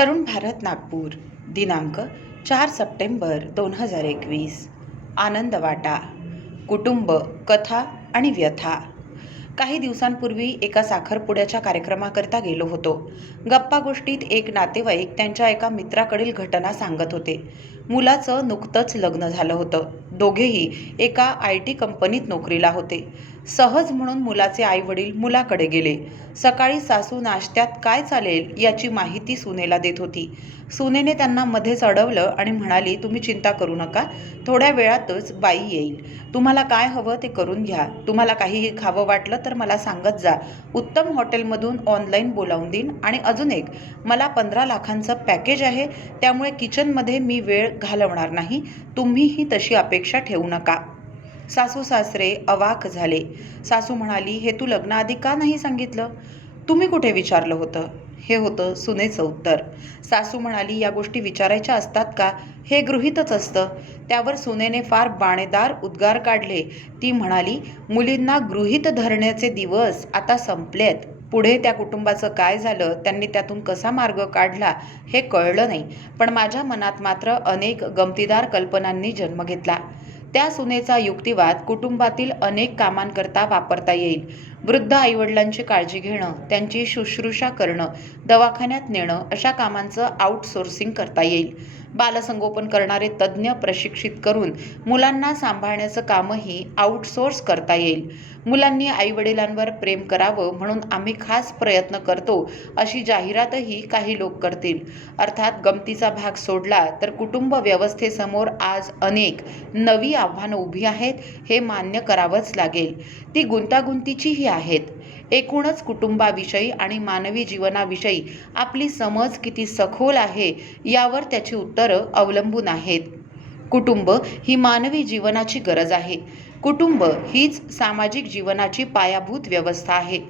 तरुण भारत नागपूर दिनांक 4 सप्टेंबर 2021. आनंद वाटा. कुटुंब, कथा आणि व्यथा. काही दिवसांपूर्वी एका साखरपुड्याच्या कार्यक्रमाकरता गेलो होतो. गप्पा गोष्टीत एक नातेवाईक त्यांच्या एका मित्राकडील घटना सांगत होते. मुलाचं नुकतंच लग्न झालं होतं. दोघेही एका IT कंपनीत नोकरीला होते. सहज म्हणून मुलाचे आई वडील मुलाकडे गेले. सकाळी सासू नाश्त्यात काय चालेल याची माहिती सुनेला देत होती. सुनेने त्यांना मध्येच अडवलं आणि म्हणाली, तुम्ही चिंता करू नका, थोड्या वेळातच बाई येईल. तुम्हाला काय हवं ते करून घ्या. तुम्हाला काहीही खावं वाटलं तर मला सांगत जा. उत्तम हॉटेलमधून ऑनलाईन बोलावून देईन. आणि अजून एक, मला 15 लाखांचं पॅकेज आहे, त्यामुळे किचनमध्ये मी वेळ घालवणार नाही. तुम्हीही तशी अपेक्षा ठेवू नका. सासू सासरे अवाक झाले. सासू म्हणाली, हे तू लग्नाआधी का नाही सांगितलं? तुम्ही कुठे विचारलं होतं? हे होतं सुनेचं उत्तर. सासू म्हणाली, या गोष्टी विचारायच्या असतात का? हे गृहीतच असतं. त्यावर सुनेने फार बाणेदार उद्गार काढले. ती म्हणाली, मुलींना गृहीत धरण्याचे दिवस आता संपलेत. पुढे त्या कुटुंबाचं काय झालं, त्यांनी त्यातून कसा मार्ग काढला हे कळलं नाही. पण माझ्या मनात मात्र अनेक गमतीदार कल्पनांनी जन्म घेतला. त्या सुनेचा युक्तिवाद कुटुंबातील अनेक कामांकरता वापरता येईल. वृद्ध आईवडिलांची काळजी घेणं, त्यांची शुश्रूषा करणं, दवाखान्यात नेणं अशा कामांचं आउटसोर्सिंग करता येईल. बालसंगोपन करणारे तज्ज्ञ प्रशिक्षित करून मुलांना सांभाळण्याचं कामही आउटसोर्स करता येईल. मुलांनी आईवडिलांवर प्रेम करावं म्हणून आम्ही खास प्रयत्न करतो अशी जाहिरातही काही लोक करतील. अर्थात गमतीचा भाग सोडला तर कुटुंब व्यवस्थेसमोर आज अनेक नवी आव्हानं उभी आहेत, हे मान्य करावंच लागेल. ती गुंतागुंतीचीही आहेत. एकूणच कुटुंबाविषयी आणि मानवी जीवनाविषयी आपली समज किती सखोल आहे यावर त्याची उत्तरं अवलंबून आहेत. कुटुंब ही मानवी जीवनाची गरज आहे. कुटुंब हीच सामाजिक जीवनाची पायाभूत व्यवस्था आहे.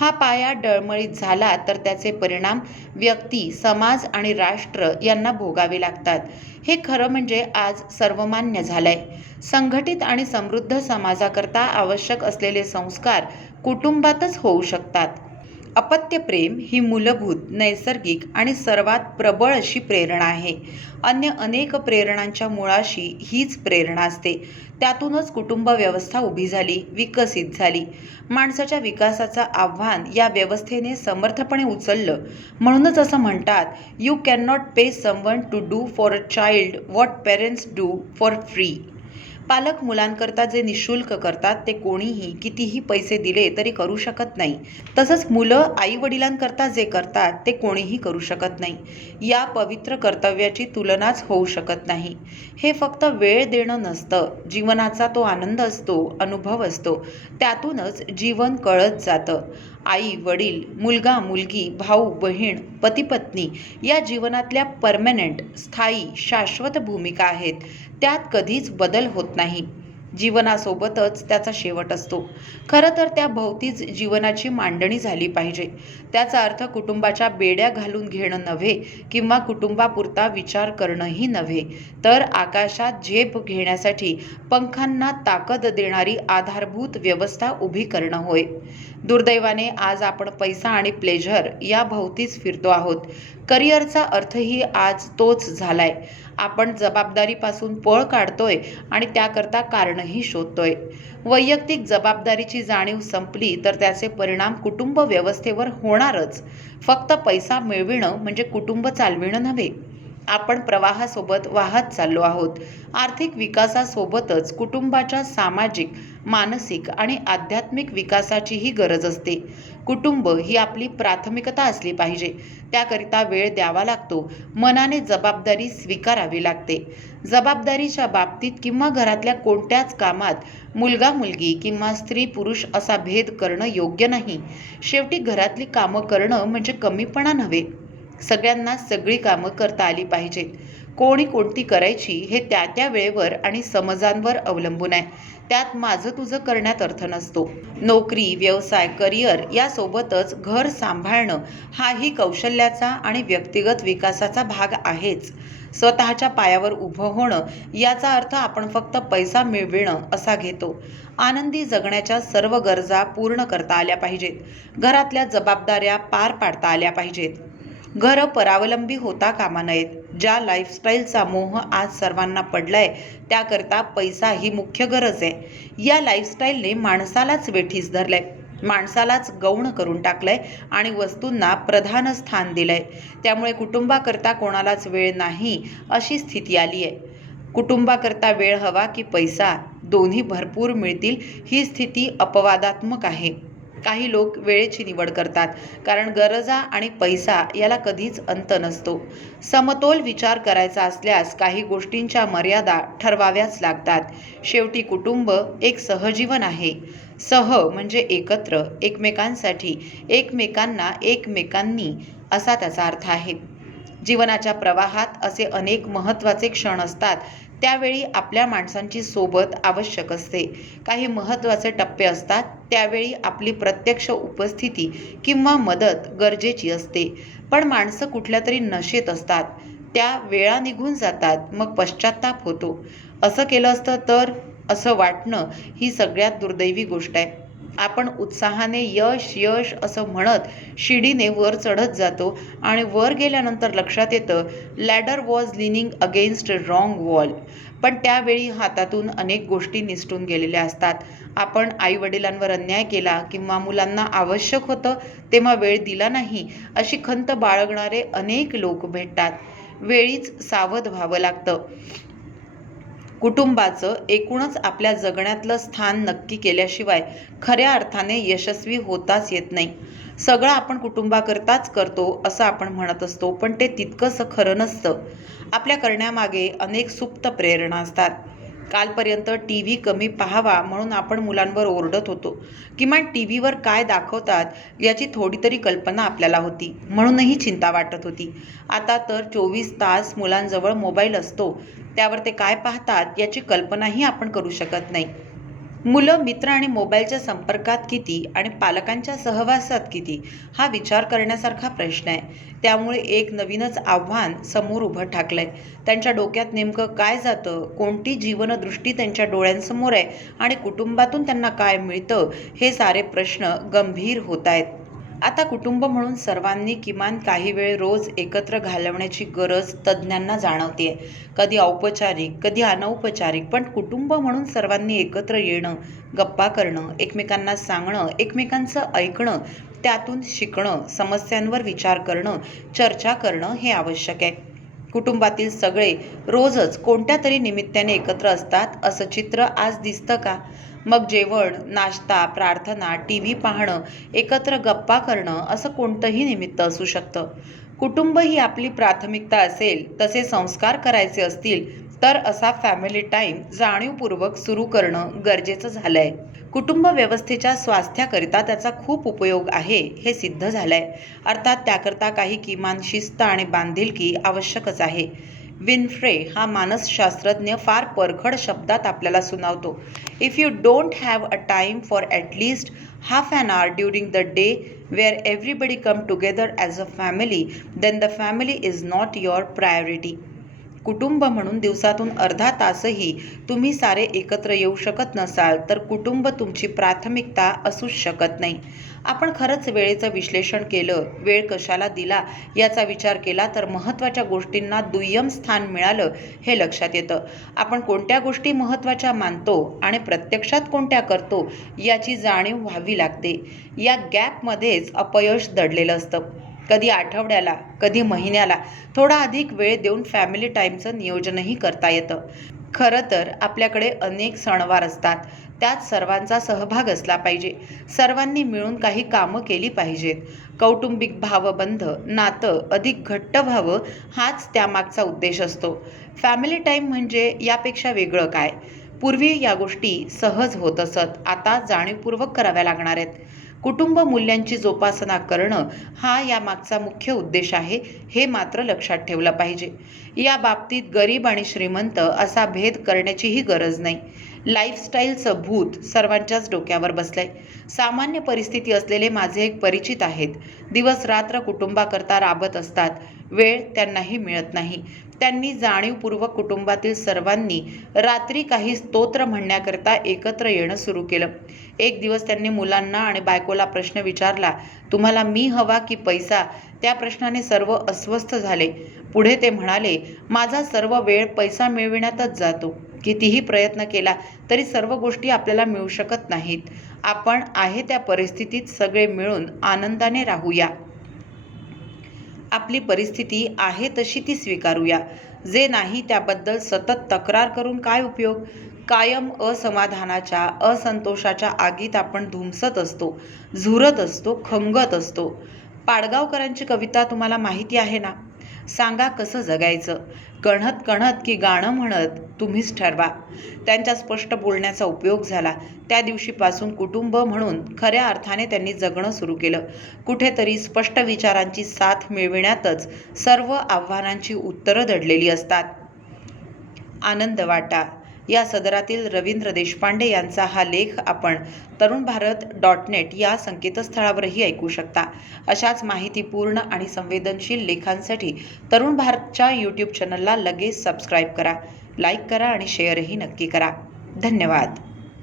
हा पाया डळमळीत झाला तर त्याचे परिणाम व्यक्ती, समाज आणि राष्ट्र यांना भोगावे लागतात. हे खरं म्हणजे आज सर्वमान्य झालंय. संघटित आणि समृद्ध समाजाकरता आवश्यक असलेले संस्कार कुटुंबातच होऊ शकतात. अपत्यप्रेम ही मूलभूत, नैसर्गिक आणि सर्वात प्रबळ अशी प्रेरणा आहे. अन्य अनेक प्रेरणांच्या मुळाशी हीच प्रेरणा असते. त्यातूनच कुटुंब व्यवस्था उभी झाली, विकसित झाली. माणसाच्या विकासाचं आव्हान या व्यवस्थेने समर्थपणे उचललं. म्हणूनच असं म्हणतात, you can not pay someone to do for a child what parents do for free. पालक मुलांकरता जे निःशुल्क करतात ते कोणीही कितीही पैसे दिले तरी करू शकत नाही. तसंच मुलं आई वडिलांकरता जे करतात ते कोणीही करू शकत नाही. या पवित्र कर्तव्याची तुलनाच होऊ शकत नाही. हे फक्त वेळ देणं नसतं, जीवनाचा तो आनंद असतो, अनुभव असतो. त्यातूनच जीवन कळत जातं. आई वडील, मुलगा मुलगी, भाऊ बहीण, पती पत्नी या जीवनातल्या परमनेंट, स्थायी, शाश्वत भूमिका आहेत. त्यात कधीच बदल होत नाही. जीवनासोबतच त्याचा शेवट असतो. खरं तर त्या भोवतीच जीवनाची मांडणी झाली पाहिजे. त्याचा अर्थ कुटुंबाच्या बेड्या घालून घेणं नव्हे किंवा कुटुंबापुरता विचार करणंही नव्हे, तर आकाशात झेप घेण्यासाठी पंखांना ताकद देणारी आधारभूत व्यवस्था उभी करणं होय. दुर्दैवाने आज आपण पैसा आणि प्लेझर या भोवतीच फिरतो आहोत. करिअरचा अर्थही आज तोच झालाय. आपण जबाबदारीपासून पळ काढतोय आणि त्याकरता कारणही शोधतोय. वैयक्तिक जबाबदारीची जाणीव संपली तर त्याचे परिणाम कुटुंब व्यवस्थेवर होणारच. फक्त पैसा मिळविणं म्हणजे कुटुंब चालविणं नव्हे. आपण प्रवाहासोबत वाहत चाललो आहोत. आर्थिक विकासासोबतच कुटुंबाच्या सामाजिक, मानसिक आणि आध्यात्मिक विकासाचीही गरज असते. कुटुंब ही आपली प्राथमिकता असली पाहिजे. त्याकरिता वेळ द्यावा लागतो. मनाने जबाबदारी स्वीकारावी लागते. जबाबदारीच्या बाबतीत किंवा घरातल्या कोणत्याच कामात मुलगा मुलगी किंवा स्त्री पुरुष असा भेद करणं योग्य नाही. शेवटी घरातली कामं करणं म्हणजे कमीपणा नव्हे. सगळ्यांना सगळी कामं करता आली पाहिजेत. कोणी कोणती करायची हे त्या त्या वेळेवर आणि समजांवर अवलंबून आहे. त्यात माझं तुझं करण्यात अर्थ नसतो. नोकरी, व्यवसाय, करिअर यासोबतच घर सांभाळणं हाही कौशल्याचा आणि व्यक्तिगत विकासाचा भाग आहेच. स्वतःच्या पायावर उभं होणं याचा अर्थ आपण फक्त पैसा मिळविणं असा घेतो. आनंदी जगण्याच्या सर्व गरजा पूर्ण करता आल्या पाहिजेत. घरातल्या जबाबदाऱ्या पार पाडता आल्या पाहिजेत. घरं परावलंबी होता कामा नयेत. ज्या लाईफस्टाईलचा मोह आज सर्वांना पडलाय त्याकरता पैसा ही मुख्य गरज आहे. या लाईफस्टाईलने माणसालाच वेठीस धरलंय, माणसालाच गौण करून टाकलंय आणि वस्तूंना प्रधान स्थान दिलंय. त्यामुळे कुटुंबाकरता कोणालाच वेळ नाही अशी स्थिती आली आहे. कुटुंबाकरता वेळ हवा की पैसा, दोन्ही भरपूर मिळतील ही स्थिती अपवादात्मक आहे. काही लोक वेळेची निवड करतात कारण गरजा आणि पैसा याला कधीच अंत नसतो. समतोल विचार करायचा असल्यास काही गोष्टींच्या मर्यादा ठरवाव्याच लागतात. शेवटी कुटुंब एक सहजीवन आहे. सह म्हणजे एकत्र, एकमेकांसाठी, एकमेकांना एकमेकांनी असा त्याचा अर्थ आहे. जीवनाच्या प्रवाहात असे अनेक महत्त्वाचे क्षण असतात. त्यावेळी आपल्या माणसांची सोबत आवश्यक असते. काही महत्त्वाचे टप्पे असतात त्यावेळी आपली प्रत्यक्ष उपस्थिती किंवा मदत गरजेची असते. पण माणसं कुठल्या तरी नशेत असतात. त्या वेळा निघून जातात, मग पश्चात्ताप होतो. असं केलं असतं तर असं वाटणं ही सगळ्यात दुर्दैवी गोष्ट आहे. आपण उत्साहाने यश यश असं म्हणत शिडीने वर चढत जातो आणि वर गेल्यानंतर लक्षात येतं ladder was leaning against wrong wall. पण त्यावेळी हातातून अनेक गोष्टी निसटून गेलेल्या असतात. आपण आईवडिलांवर अन्याय केला किंवा मुलांना आवश्यक होतं तेव्हा वेळ दिला नाही अशी खंत बाळगणारे अनेक लोक भेटतात. वेळीच सावध व्हावं लागतं. कुटुंबाचं एकूणच आपल्या जगण्यातलं स्थान नक्की केल्याशिवाय खऱ्या अर्थाने यशस्वी होताच येत नाही. सगळं आपण कुटुंबाकरताच करतो असं आपण म्हणत असतो, पण ते तितकंसं खरं नसतं. आपल्या करण्यामागे अनेक सुप्त प्रेरणा असतात. कालपर्यंत टी व्ही कमी पाहावा म्हणून आपण मुलांवर ओरडत होतो. किमान टी व्हीवर काय दाखवतात याची थोडी तरी कल्पना आपल्याला होती, म्हणूनही चिंता वाटत होती. आता तर 24 तास मुलांजवळ मोबाईल असतो. त्यावर ते काय पाहतात याची कल्पनाही आपण करू शकत नाही. मुलं मित्र आणि मोबाईलच्या संपर्कात किती आणि पालकांच्या सहवासात किती हा विचार करण्यासारखा प्रश्न आहे. त्यामुळे एक नवीनच आव्हान समोर उभं ठाकलंय. त्यांच्या डोक्यात नेमकं काय जातं, कोणती जीवनदृष्टी त्यांच्या डोळ्यांसमोर आहे आणि कुटुंबातून त्यांना काय मिळतं हे सारे प्रश्न गंभीर होत आहेत. आता कुटुंब म्हणून सर्वांनी किमान काही वेळ रोज एकत्र घालवण्याची गरज तज्ज्ञांना जाणवतेय. कधी औपचारिक, कधी अनौपचारिक, पण कुटुंब म्हणून सर्वांनी एकत्र येणं, गप्पा करणं, एकमेकांना सांगणं, एकमेकांचं ऐकणं, त्यातून शिकणं, समस्यांवर विचार करणं, चर्चा करणं हे आवश्यक आहे. कुटुंबातील सगळे रोजच कोणत्या तरी निमित्ताने एकत्र असतात असं चित्र आज दिसतं का? मग जेवण, नाश्ता, प्रार्थना, टी व्ही पाहणं, एकत्र गप्पा करणं असं कोणतंही निमित्त असू शकतं. कुटुंब ही आपली प्राथमिकता असेल, तसे संस्कार करायचे असतील तर असा फॅमिली टाईम जाणीवपूर्वक सुरू करणं गरजेचं झालंय. कुटुंब व्यवस्थेच्या स्वास्थ्याकरिता त्याचा खूप उपयोग आहे हे सिद्ध झालंय. अर्थात त्याकरता काही किमान शिस्त आणि बांधिलकी आवश्यकच आहे. विन्फ्रे हा मानसशास्त्रज्ञ फार परखड शब्दात आपल्याला सुनावतो. If you don't have a time for at least half an hour during the day where everybody come together as a family then the family is not your priority. कुटुंब म्हणून दिवसातून अर्धा तासही तुम्ही सारे एकत्र येऊ शकत नसाल तर कुटुंब तुमची प्राथमिकता असूच शकत नाही. आपण खरंच वेळेचं विश्लेषण केलं, वेळ कशाला दिला याचा विचार केला तर महत्त्वाच्या गोष्टींना दुय्यम स्थान मिळालं हे लक्षात येतं. आपण कोणत्या गोष्टी महत्त्वाच्या मानतो आणि प्रत्यक्षात कोणत्या करतो याची जाणीव व्हावी लागते. या गॅपमध्येच अपयश दडलेलं असतं. कधी आठवड्याला, कधी महिन्याला थोडा अधिक वेळ देऊन फॅमिली टाईमचं नियोजनही करता येतं. खरं तर आपल्याकडे अनेक सणवार असतात, त्यात सर्वांचा सहभाग असला पाहिजे. सर्वांनी मिळून काही कामं केली पाहिजेत. कौटुंबिक भावबंध, नातं अधिक घट्ट व्हावं हाच त्यामागचा उद्देश असतो. फॅमिली टाईम म्हणजे यापेक्षा वेगळं काय? पूर्वी या गोष्टी सहज होत असत, आता जाणीवपूर्वक कराव्या लागणार आहेत. कुटुंब मूल्यांची जोपासना करणं हा यामागचा मुख्य उद्देश आहे हे मात्र लक्षात ठेवलं पाहिजे. या बाबतीत गरीब आणि श्रीमंत असा भेद करण्याचीही गरज नाही. लाईफस्टाईलचं भूत सर्वांच्याच डोक्यावर बसलंय. सामान्य परिस्थिती असलेले माझे एक परिचित आहेत. दिवस रात्र कुटुंबाकरता राबत असतात. वेळ त्यांनाही मिळत नाही. त्यांनी जाणीवपूर्वक कुटुंबातील सर्वांनी रात्री काही स्तोत्र म्हणण्याकरता एकत्र येणं सुरू केलं. एक दिवस त्यांनी मुलांना आणि बायकोला प्रश्न विचारला, तुम्हाला मी हवा की पैसा? त्या प्रश्नाने सर्व अस्वस्थ झाले. पुढे ते म्हणाले, माझा सर्व वेळ पैसा मिळविण्यातच जातो. कितीही प्रयत्न केला तरी सर्व गोष्टी आपल्याला मिळू शकत नाहीत. आपण आहे त्या परिस्थितीत सगळे मिळून आनंदाने राहूया. आपली परिस्थिती आहे तशी ती स्वीकारूया. जे नाही त्याबद्दल सतत तक्रार करून काय उपयोग? कायम असमाधानाच्या, असंतोषाच्या आगीत आपण धुमसत असतो, झुरत असतो, खंगत असतो. पाडगावकरांची कविता तुम्हाला माहिती आहे ना? सांगा कसं जगायचं? कणत कणत की गाणं म्हणत तुम्हीच ठरवा. त्यांच्या स्पष्ट बोलण्याचा उपयोग झाला. त्या दिवशीपासून कुटुंब म्हणून खऱ्या अर्थाने त्यांनी जगणं सुरू केलं. कुठेतरी स्पष्ट विचारांची साथ मिळविण्यातच सर्व आव्हानांची उत्तरं दडलेली असतात. आनंद वाटा या सदरातील रवींद्र देशपांडे यांचा हा लेख आपण तरुणभारत.net या संकेतस्थळावरही ऐकू शकता. अशाच माहितीपूर्ण आणि संवेदनशील लेखांसाठी तरुण भारतच्या यूट्यूब चॅनलला लगेच सबस्क्राईब करा, लाईक करा आणि शेअरही नक्की करा. धन्यवाद.